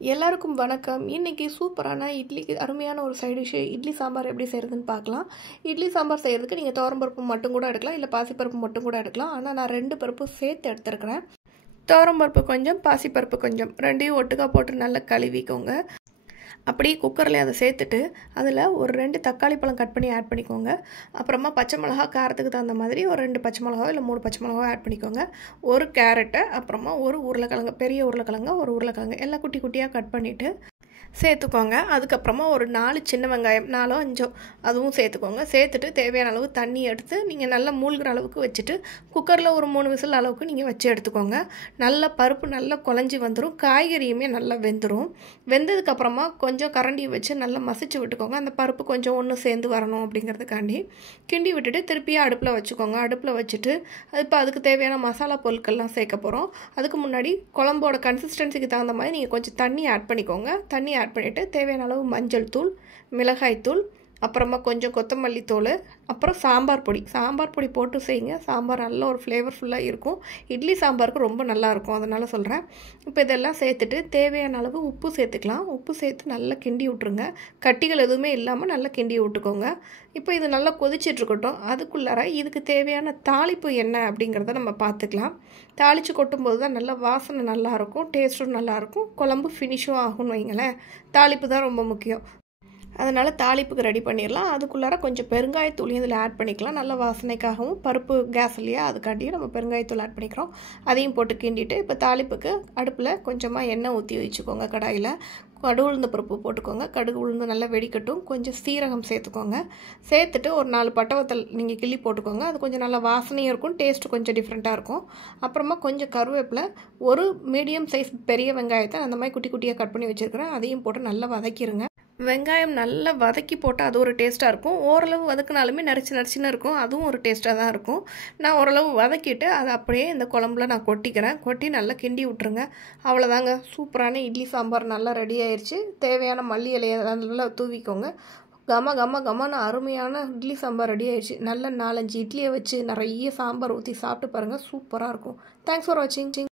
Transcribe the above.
எல்லாருக்கும் வணக்கம். இன்னைக்கு சூப்பரான இட்லிக்கு அருமையான ஒரு சைட் டிஷ் இட்லி சாம்பார் எப்படி செய்கிறதுன்னு பார்க்கலாம். இட்லி சாம்பார் செய்கிறதுக்கு நீங்கள் துவரம்பருப்பு மட்டும் கூட எடுக்கலாம், இல்லை பாசிப்பருப்பு மட்டும் கூட எடுக்கலாம். ஆனால் நான் 2 பருப்பு சேர்த்து எடுத்துருக்கிறேன். துவரம்பருப்பு கொஞ்சம், பாசிப்பருப்பு கொஞ்சம், ரெண்டையும் ஒட்டுக்கா போட்டு நல்லா கழுவிக்கோங்க. அப்படியே குக்கரில் அதை சேர்த்துட்டு அதில் ஒரு 2 தக்காளி பழம் கட் பண்ணி ஆட் பண்ணிக்கோங்க. அப்புறமா பச்சை மிளகா காரத்துக்கு தகுந்த மாதிரி ஒரு 2 பச்சை மிளகா இல்லை 3 பச்சை மிளகா ஆட் பண்ணிக்கோங்க. ஒரு கேரட்டை, அப்புறமா ஒரு உருளைக்கிழங்கு, பெரிய உருளைக்கிழங்கு, ஒரு உருளைக்கிழங்கு எல்லாம் குட்டி குட்டியாக கட் பண்ணிவிட்டு சேர்த்துக்கோங்க. அதுக்கப்புறமா ஒரு 4 சின்ன வெங்காயம், 4ஓ 5ஓ அதுவும் சேர்த்துக்கோங்க. சேர்த்துட்டு தேவையான அளவு தண்ணி எடுத்து நீங்கள் நல்லா மூழ்கிற அளவுக்கு வச்சுட்டு குக்கரில் ஒரு 3 விசில் அளவுக்கு நீங்கள் வச்சு எடுத்துக்கோங்க. நல்லா பருப்பு நல்லா குழஞ்சி வந்துடும், காய்கறியுமே நல்லா வெந்துடும். வெந்ததுக்கப்புறமா கொஞ்சம் கரண்டியை வச்சு நல்லா மசிச்சு விட்டுக்கோங்க. அந்த பருப்பு கொஞ்சம் ஒன்று சேர்ந்து வரணும் அப்படிங்கிறதுக்காண்டி கிண்டி விட்டுட்டு திருப்பியும் அடுப்பில் வச்சுக்கோங்க. அடுப்பில் வச்சுட்டு இப்போ அதுக்கு தேவையான மசாலா பொருட்கள்லாம் சேர்க்க போகிறோம். அதுக்கு முன்னாடி குழம்போட கன்சிஸ்டன்சிக்கு தகுந்த மாதிரி நீங்கள் கொஞ்சம் தண்ணி ஆட் பண்ணிக்கோங்க. தண்ணி ஆட் பண்ணிவிட்டு தேவையான அளவு மஞ்சள் தூள், மிளகாய் தூள், அப்புறமா கொஞ்சம் கொத்தமல்லி தூள், அப்புறம் சாம்பார் பொடி போட்டு செய்யுங்க. சாம்பார் நல்ல ஒரு ஃப்ளேவர்ஃபுல்லாக இருக்கும். இட்லி சாம்பாருக்கு ரொம்ப நல்லாயிருக்கும், அதனால் சொல்கிறேன். இப்போ இதெல்லாம் சேர்த்துட்டு தேவையான அளவு உப்பு சேர்த்துக்கலாம். உப்பு சேர்த்து நல்லா கிண்டி விட்ருங்க. கட்டிகள் எதுவுமே இல்லாமல் நல்லா கிண்டி விட்டுக்கோங்க. இப்போ இது நல்லா கொதிச்சிட்ருக்கட்டும். அதுக்குள்ளார இதுக்கு தேவையான தாளிப்பு என்ன அப்படிங்கிறத நம்ம பார்த்துக்கலாம். தாளித்து கொட்டும்போது தான் நல்லா வாசனை நல்லாயிருக்கும், டேஸ்ட்டும் நல்லாயிருக்கும், குழம்பு ஃபினிஷும் ஆகும்னு வைங்களேன். தாளிப்பு தான் ரொம்ப முக்கியம். அதனால் தாளிப்புக்கு ரெடி பண்ணிடலாம். அதுக்குள்ளார கொஞ்சம் பெருங்காயத்தூளையும் இதில் ஆட் பண்ணிக்கலாம். நல்ல வாசனைக்காகவும், பருப்பு கேஸ் இல்லையா, அதுக்காண்டியும் நம்ம பெருங்காயத்தூள் ஆட் பண்ணிக்கிறோம். அதையும் போட்டு கிண்டிட்டு இப்போ தாளிப்புக்கு அடுப்பில் கொஞ்சமாக எண்ணெய் ஊற்றி வச்சுக்கோங்க. கடாயில் கடுகு உளுந்த பருப்பு போட்டுக்கோங்க. கடுகு உளுந்து நல்லா வெடிக்கட்டும். கொஞ்சம் சீரகம் சேர்த்துக்கோங்க. சேர்த்துட்டு ஒரு 4 பட்டை நீங்கள் கிள்ளி போட்டுக்கோங்க. அது கொஞ்சம் நல்லா வாசனையும் இருக்கும், டேஸ்ட்டு கொஞ்சம் டிஃப்ரெண்ட்டாக இருக்கும். அப்புறமா கொஞ்சம் கருவேப்பிலை, ஒரு மீடியம் சைஸ் பெரிய வெங்காயத்தை அந்த மாதிரி குட்டி குட்டியாக கட் பண்ணி வச்சுருக்கிறேன். அதையும் போட்டு நல்லா வதக்கிடுங்க. வெங்காயம் நல்லா வதக்கி போட்டால் அது ஒரு டேஸ்ட்டாக இருக்கும். ஓரளவு வதக்கினாலுமே நரிச்சுன்னு இருக்கும், அதுவும் ஒரு டேஸ்ட்டாக தான் இருக்கும். நான் ஓரளவு வதக்கிட்டு அதை அப்படியே இந்த குழம்புல நான் கொட்டிக்கிறேன். கொட்டி நல்லா கிண்டி விட்ருங்க. அவ்வளோதாங்க, சூப்பரான இட்லி சாம்பார் நல்லா ரெடி ஆயிடுச்சு. தேவையான மல்லி இலையை நல்லா தூவிக்கோங்க. கமன்னு அருமையான இட்லி சாம்பார் ரெடி ஆயிடுச்சு. நல்ல 4-5 இட்லியை வச்சு நிறைய சாம்பார் ஊற்றி சாப்பிட்டு பாருங்கள், சூப்பராக இருக்கும். தேங்க்ஸ் ஃபார் வாட்சிங்.